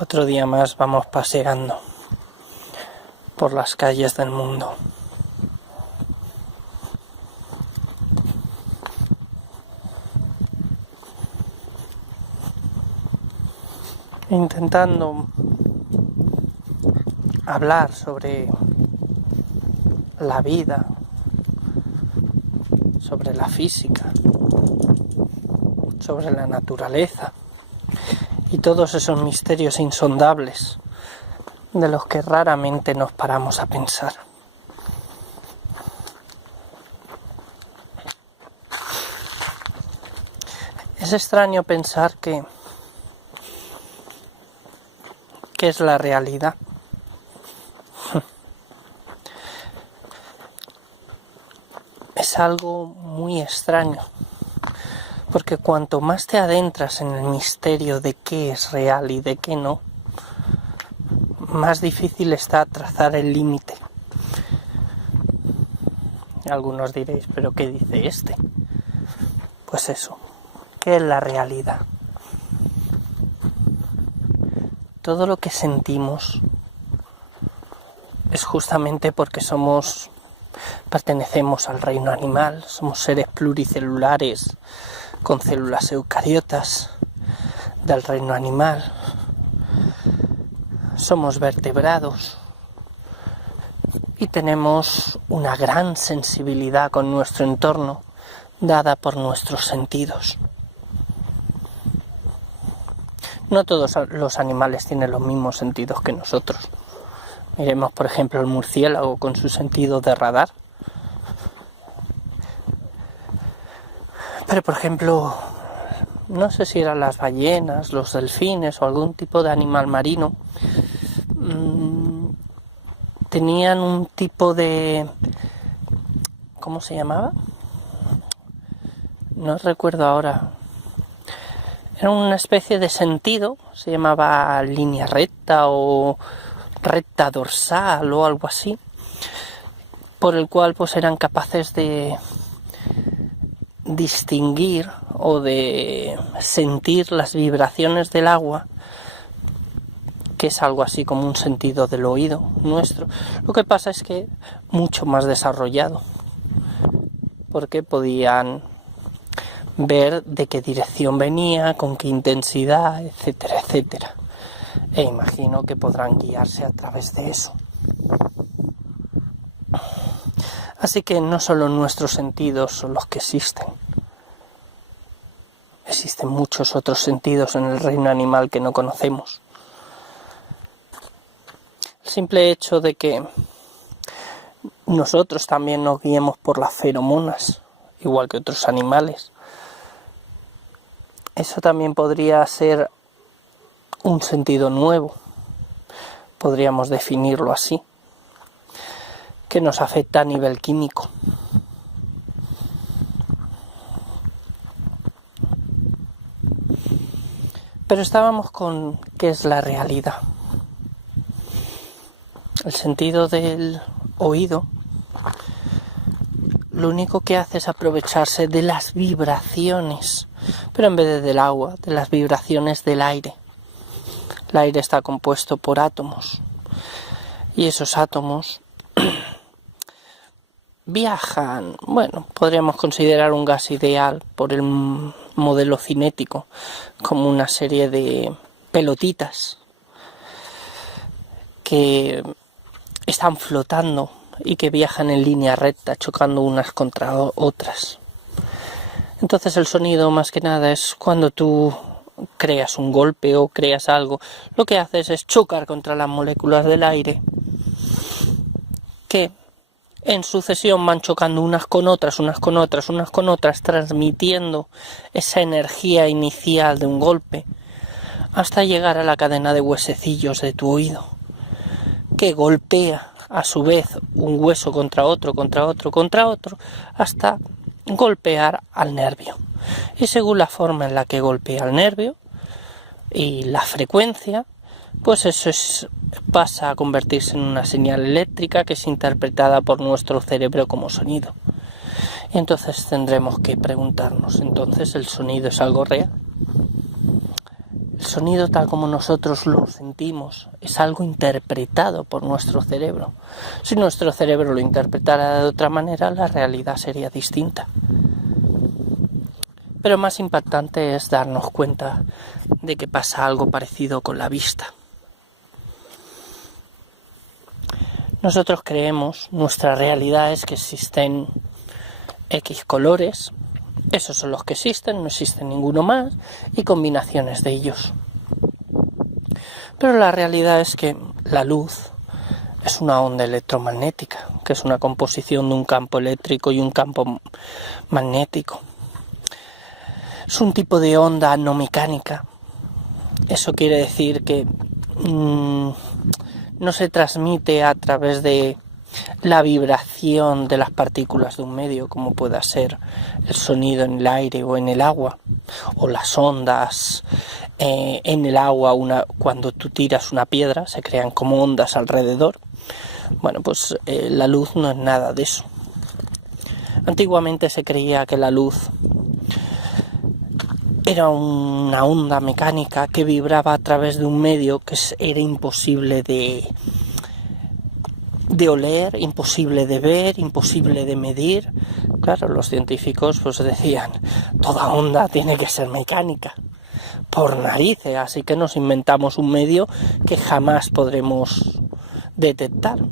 Otro día más vamos paseando por las calles del mundo. Intentando hablar sobre la vida, sobre la física, sobre la naturaleza y todos esos misterios insondables de los que raramente nos paramos a pensar. Es extraño pensar ¿qué es la realidad? Es algo muy extraño, porque cuanto más te adentras en el misterio de qué es real y de qué no, más difícil está trazar el límite. Algunos diréis, ¿pero qué dice este? Pues eso, ¿qué es la realidad? Todo lo que sentimos es justamente porque pertenecemos al reino animal, somos seres pluricelulares con células eucariotas del reino animal, somos vertebrados y tenemos una gran sensibilidad con nuestro entorno dada por nuestros sentidos. No todos los animales tienen los mismos sentidos que nosotros. Miremos, por ejemplo, el murciélago con su sentido de radar. Pero, por ejemplo, no sé si eran las ballenas, los delfines o algún tipo de animal marino, tenían un tipo de... ¿cómo se llamaba? No recuerdo ahora. Era una especie de sentido, se llamaba línea recta o recta dorsal o algo así, por el cual pues eran capaces de distinguir o de sentir las vibraciones del agua, que es algo así como un sentido del oído nuestro. Lo que pasa es que mucho más desarrollado, porque podían ver de qué dirección venía, con qué intensidad, etcétera, etcétera. E imagino que podrán guiarse a través de eso. Así que no solo nuestros sentidos son los que existen. Existen muchos otros sentidos en el reino animal que no conocemos. El simple hecho de que nosotros también nos guiemos por las feromonas, igual que otros animales, eso también podría ser un sentido nuevo, podríamos definirlo así, que nos afecta a nivel químico. Pero estábamos con ¿qué es la realidad? El sentido del oído lo único que hace es aprovecharse de las vibraciones, pero en vez del agua, de las vibraciones del aire. El aire está compuesto por átomos y esos átomos viajan, podríamos considerar un gas ideal por el modelo cinético como una serie de pelotitas que están flotando y que viajan en línea recta, chocando unas contra otras. Entonces el sonido más que nada es cuando tú creas un golpe o creas algo, lo que haces es chocar contra las moléculas del aire que en sucesión van chocando unas con otras, transmitiendo esa energía inicial de un golpe hasta llegar a la cadena de huesecillos de tu oído, que golpea a su vez un hueso contra otro, hasta golpear al nervio. Y según la forma en la que golpea el nervio y la frecuencia, pues eso pasa a convertirse en una señal eléctrica que es interpretada por nuestro cerebro como sonido. Y entonces tendremos que preguntarnos, ¿entonces el sonido es algo real? ¿El sonido tal como nosotros lo sentimos es algo interpretado por nuestro cerebro. Si nuestro cerebro lo interpretara de otra manera, la realidad sería distinta. Pero más impactante es darnos cuenta de que pasa algo parecido con la vista. Nosotros creemos, nuestra realidad es que existen X colores, esos son los que existen, no existe ninguno más, y combinaciones de ellos. Pero la realidad es que la luz es una onda electromagnética, que es una composición de un campo eléctrico y un campo magnético. Es un tipo de onda no mecánica. Eso quiere decir que no se transmite a través de la vibración de las partículas de un medio, como pueda ser el sonido en el aire o en el agua, o las ondas en el agua. Cuando tú tiras una piedra se crean como ondas alrededor. Bueno, pues la luz no es nada de eso. Antiguamente se creía que la luz era una onda mecánica que vibraba a través de un medio que era imposible de oler, imposible de ver, imposible de medir. Claro, los científicos pues decían, toda onda tiene que ser mecánica, por narices, así que nos inventamos un medio que jamás podremos detectar.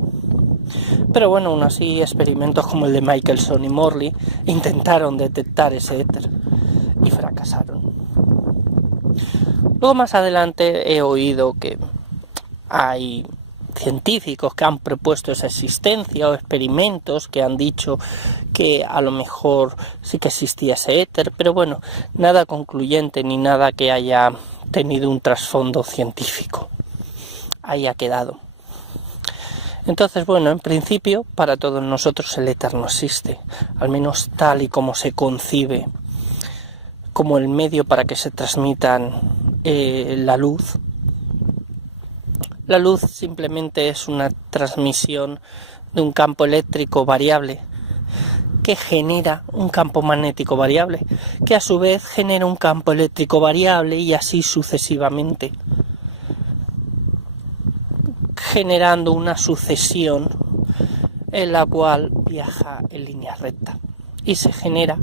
Pero bueno, aún así experimentos como el de Michelson y Morley intentaron detectar ese éter y fracasaron. Luego más adelante he oído que hay científicos que han propuesto esa existencia o experimentos que han dicho que a lo mejor sí que existía ese éter, pero bueno, nada concluyente ni nada que haya tenido un trasfondo científico. Ahí ha quedado. Entonces, bueno, en principio para todos nosotros el éter no existe, al menos tal y como se concibe como el medio para que se transmitan la luz. La luz simplemente es una transmisión de un campo eléctrico variable que genera un campo magnético variable, que a su vez genera un campo eléctrico variable y así sucesivamente, generando una sucesión en la cual viaja en línea recta y se genera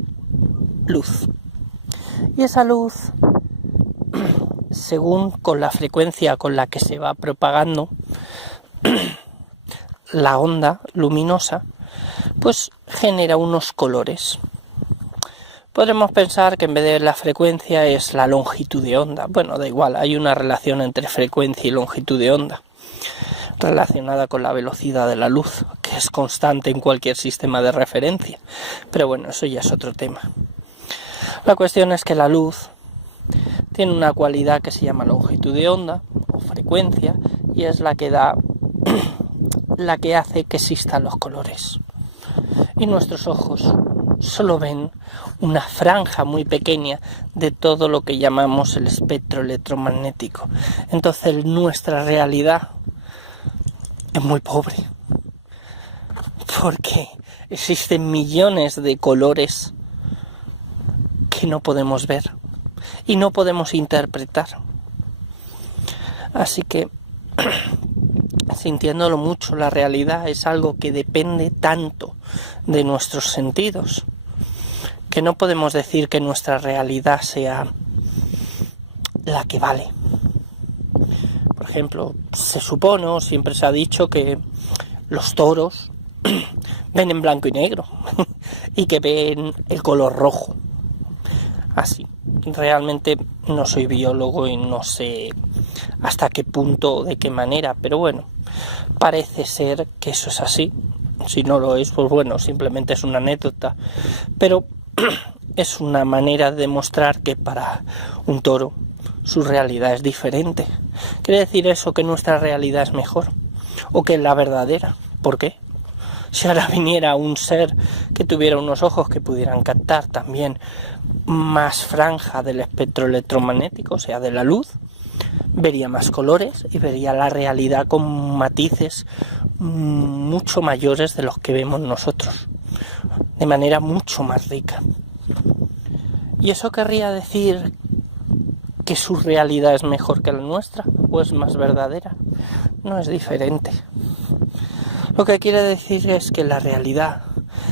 luz. Y esa luz, según con la frecuencia con la que se va propagando la onda luminosa, pues genera unos colores. Podremos pensar que en vez de la frecuencia es la longitud de onda. Bueno, da igual, hay una relación entre frecuencia y longitud de onda, relacionada con la velocidad de la luz, que es constante en cualquier sistema de referencia. Pero bueno, eso ya es otro tema. La cuestión es que la luz tiene una cualidad que se llama longitud de onda o frecuencia, y es la que da la que hace que existan los colores. Y nuestros ojos solo ven una franja muy pequeña de todo lo que llamamos el espectro electromagnético. Entonces nuestra realidad es muy pobre, porque existen millones de colores que no podemos ver y no podemos interpretar. Así que, sintiéndolo mucho, la realidad es algo que depende tanto de nuestros sentidos, que no podemos decir que nuestra realidad sea la que vale. Por ejemplo, se supone o siempre se ha dicho que los toros ven en blanco y negro y que ven el color rojo. Así. Realmente no soy biólogo y no sé hasta qué punto, de qué manera, pero bueno, parece ser que eso es así. Si no lo es, pues bueno, simplemente es una anécdota, pero es una manera de demostrar que para un toro su realidad es diferente. ¿Quiere decir eso que nuestra realidad es mejor o que es la verdadera? ¿Por qué? Si ahora viniera un ser que tuviera unos ojos que pudieran captar también más franja del espectro electromagnético, o sea, de la luz, vería más colores y vería la realidad con matices mucho mayores de los que vemos nosotros, de manera mucho más rica. Y eso querría decir que su realidad es mejor que la nuestra o es más verdadera. No, es diferente. Lo que quiere decir es que la realidad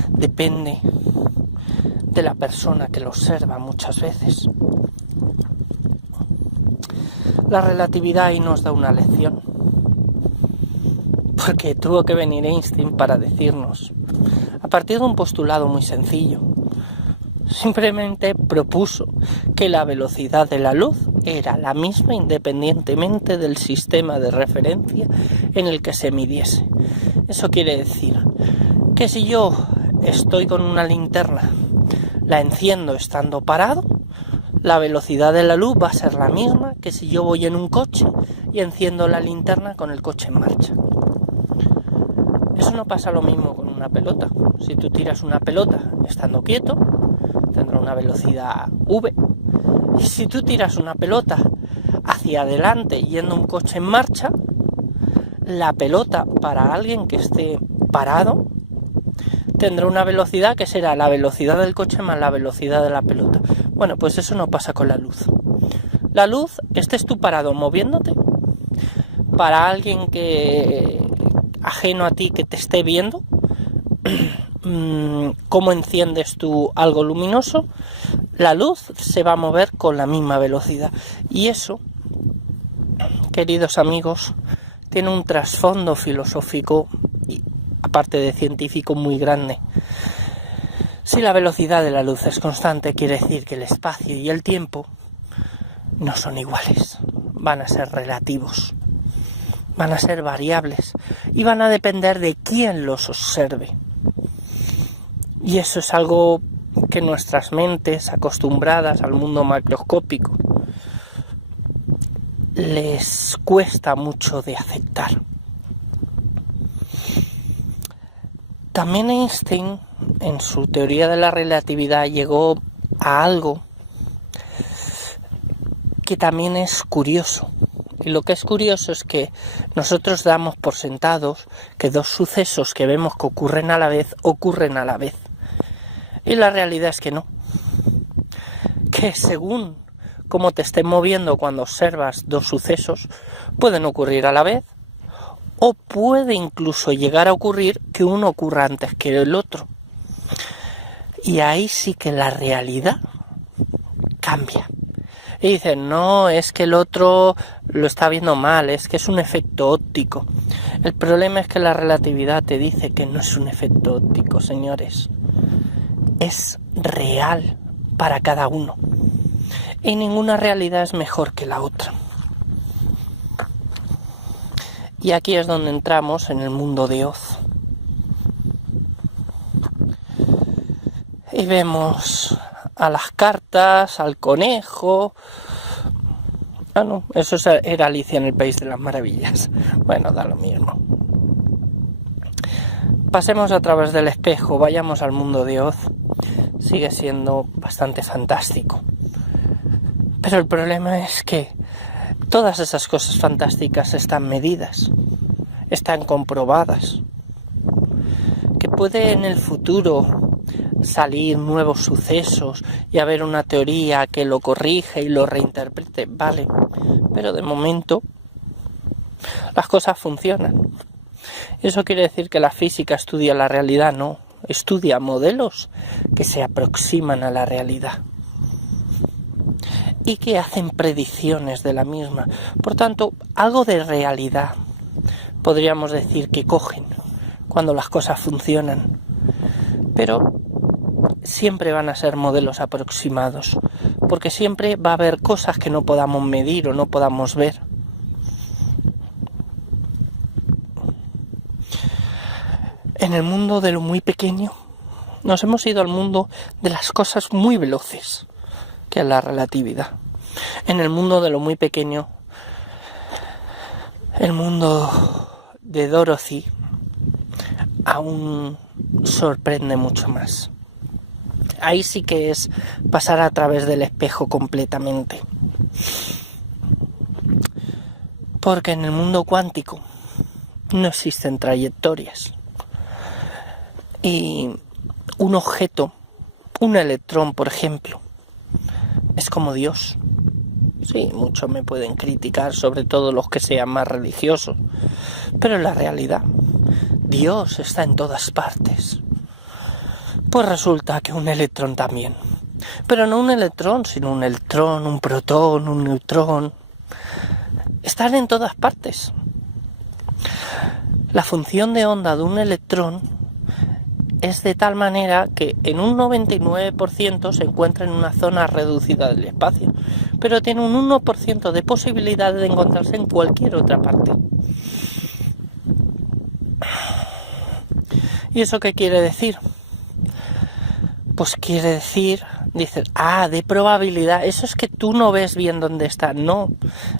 depende de la persona que lo observa muchas veces. La relatividad ahí nos da una lección, porque tuvo que venir Einstein para decirnos, a partir de un postulado muy sencillo, simplemente propuso que la velocidad de la luz era la misma independientemente del sistema de referencia en el que se midiese. Eso quiere decir que si yo estoy con una linterna, la enciendo estando parado, la velocidad de la luz va a ser la misma que si yo voy en un coche y enciendo la linterna con el coche en marcha. Eso no pasa lo mismo con una pelota. Si tú tiras una pelota estando quieto, tendrá una velocidad v. Y si tú tiras una pelota hacia adelante yendo un coche en marcha, la pelota para alguien que esté parado tendrá una velocidad que será la velocidad del coche más la velocidad de la pelota. Bueno, pues eso no pasa con la luz. La luz, estés tú parado moviéndote, para alguien que ajeno a ti que te esté viendo, cómo enciendes tú algo luminoso, la luz se va a mover con la misma velocidad. Y eso, queridos amigos, tiene un trasfondo filosófico y aparte de científico muy grande. Si la velocidad de la luz es constante, quiere decir que el espacio y el tiempo no son iguales, van a ser relativos, van a ser variables y van a depender de quién los observe. Y eso es algo que nuestras mentes, acostumbradas al mundo macroscópico, les cuesta mucho de aceptar. También Einstein, en su teoría de la relatividad, llegó a algo que también es curioso. Y lo que es curioso es que nosotros damos por sentados que dos sucesos que vemos que ocurren a la vez, ocurren a la vez. Y la realidad es que no. Que según cómo te estés moviendo cuando observas dos sucesos, pueden ocurrir a la vez, o puede incluso llegar a ocurrir que uno ocurra antes que el otro. Y ahí sí que la realidad cambia. Y dicen, no, es que el otro lo está viendo mal, es que es un efecto óptico. El problema es que la relatividad te dice que no es un efecto óptico, señores. Es real para cada uno. Y ninguna realidad es mejor que la otra. Y aquí es donde entramos en el mundo de Oz. Y vemos a las cartas, al conejo. Ah, no, eso era Alicia en el País de las Maravillas. Bueno, da lo mismo. Pasemos a través del espejo, vayamos al mundo de Oz. Sigue siendo bastante fantástico. Pero el problema es que todas esas cosas fantásticas están medidas, están comprobadas. Que puede en el futuro salir nuevos sucesos y haber una teoría que lo corrige y lo reinterprete, vale, pero de momento las cosas funcionan. Y eso quiere decir que la física estudia la realidad, no, estudia modelos que se aproximan a la realidad y que hacen predicciones de la misma. Por tanto, algo de realidad podríamos decir que cogen cuando las cosas funcionan, pero siempre van a ser modelos aproximados, porque siempre va a haber cosas que no podamos medir o no podamos ver. En el mundo de lo muy pequeño, nos hemos ido al mundo de las cosas muy veloces, que es la relatividad. En el mundo de lo muy pequeño, el mundo de Dorothy aún sorprende mucho más. Ahí sí que es pasar a través del espejo completamente. Porque en el mundo cuántico no existen trayectorias. Y un objeto, un electrón, por ejemplo, es como Dios. Sí, muchos me pueden criticar, sobre todo los que sean más religiosos, pero en la realidad, Dios está en todas partes. Pues resulta que un electrón también. Pero no un electrón, sino un electrón, un protón, un neutrón. Están en todas partes. La función de onda de un electrón es de tal manera que en un 99% se encuentra en una zona reducida del espacio, pero tiene un 1% de posibilidad de encontrarse en cualquier otra parte. ¿Y eso qué quiere decir? Pues quiere decir, dices, de probabilidad, eso es que tú no ves bien dónde está. No,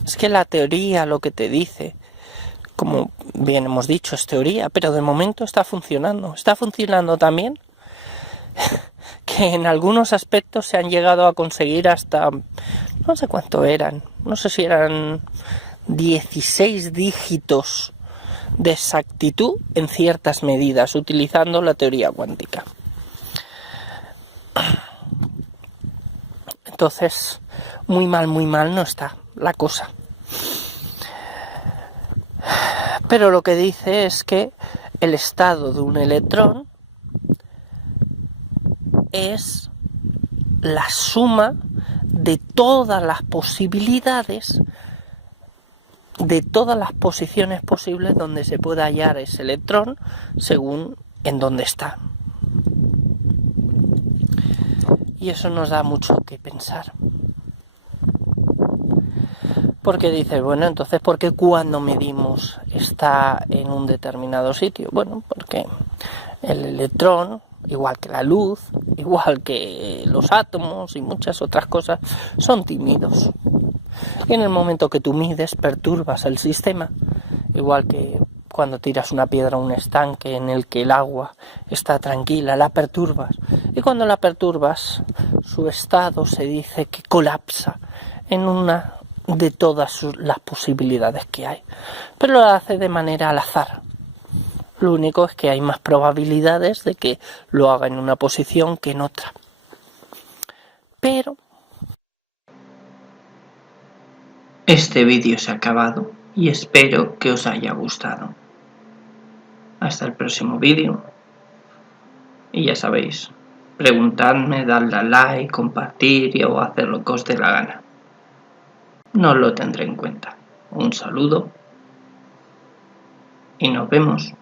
es que la teoría lo que te dice, como bien hemos dicho, es teoría, pero de momento está funcionando. Está funcionando también que en algunos aspectos se han llegado a conseguir hasta, no sé cuánto eran, no sé si eran 16 dígitos de exactitud en ciertas medidas, utilizando la teoría cuántica. Entonces, muy mal no está la cosa. Pero lo que dice es que el estado de un electrón es la suma de todas las posibilidades, de todas las posiciones posibles donde se puede hallar ese electrón según en dónde está. Y eso nos da mucho que pensar. Porque dices, bueno, entonces, ¿por qué cuando medimos está en un determinado sitio? Bueno, porque el electrón, igual que la luz, igual que los átomos y muchas otras cosas, son tímidos. Y en el momento que tú mides, perturbas el sistema, igual que cuando tiras una piedra a un estanque en el que el agua está tranquila, la perturbas. Y cuando la perturbas, su estado se dice que colapsa en una de todas las posibilidades que hay. Pero lo hace de manera al azar. Lo único es que hay más probabilidades de que lo haga en una posición que en otra. Pero este vídeo se ha acabado y espero que os haya gustado. Hasta el próximo vídeo. Y ya sabéis, preguntadme, darle a like, compartir o hacer lo que os dé la gana. No lo tendré en cuenta. Un saludo y nos vemos.